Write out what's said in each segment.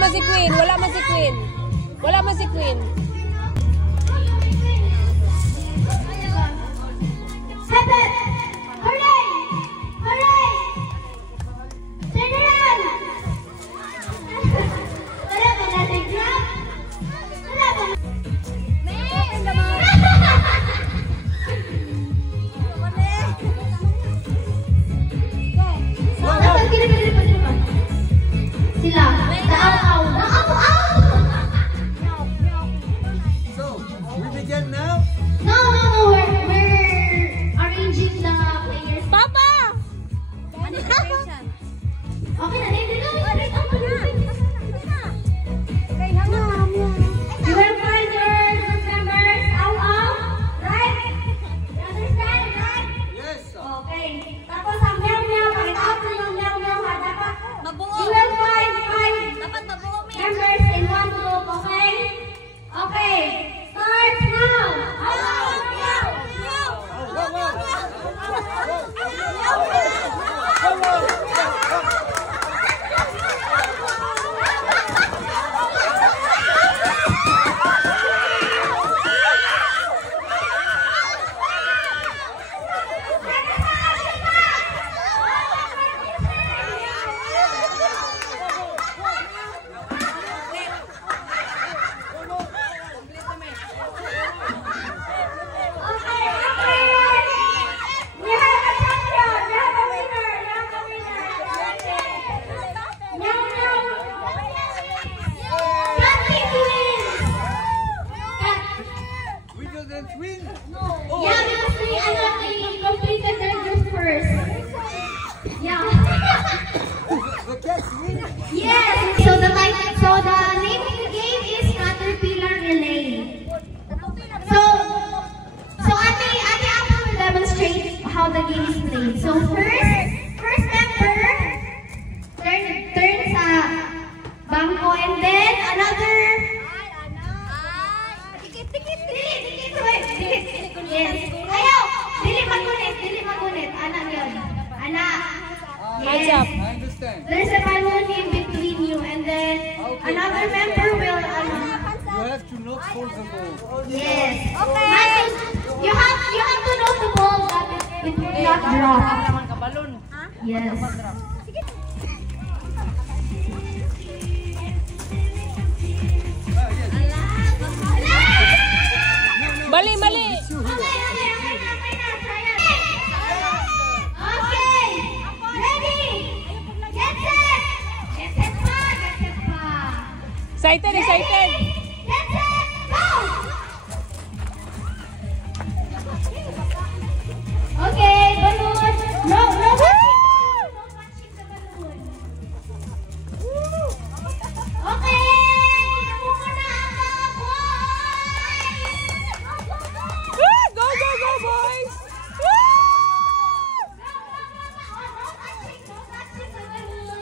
man si Queen. Wala man si Queen. Wala man si Queen. Hooray! Hooray! Turn around! Wala ba natin grab? Wala ba? Sila. Naaw-aw. Naaw-aw! So, we begin now? No. We're arranging the players. Papa! Okay na, dito. You will find your group members. Ow-ow. Right? You understand, right? Yes, sir. Okay. Tapos ang meow-meow, pakita ko yung meow-meow ha. Dapat, you will find members in one group, okay? Okay. Start now. How the game is played. So first member turn sa bangko and then another dikit. Yes. Ayaw. Dili magunit. Anak yun. Anak. Yes. Match up. I understand. There's a balloon in between you and then another member will You have to not hold the ball. yes. Okay. You have to know the ball that it will not drop. Yes. Mali. Okay. Ready? Get set. Get set pa. Excited. Get set. Go. Okay, balloon. No touching the balloon. Okay. Muna ang mga boys. Go, boys! No touching the balloon.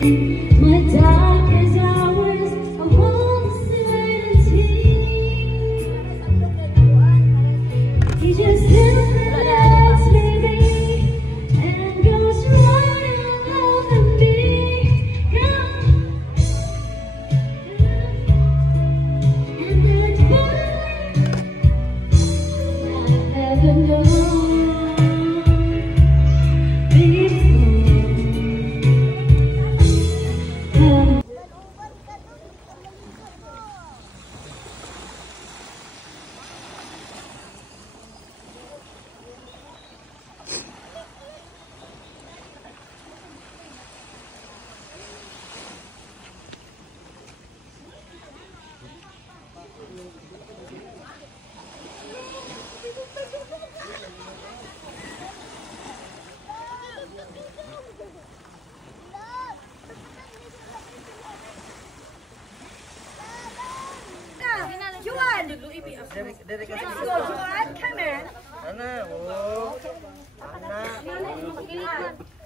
My darkest hours of uncertainty. He just lets me be and goes running over me. And that's why I've never known before. Juan! Juan, come here. Ana, oh. Ana.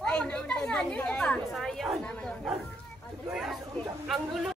Ay, dito ka. Sayang. Ang gulo.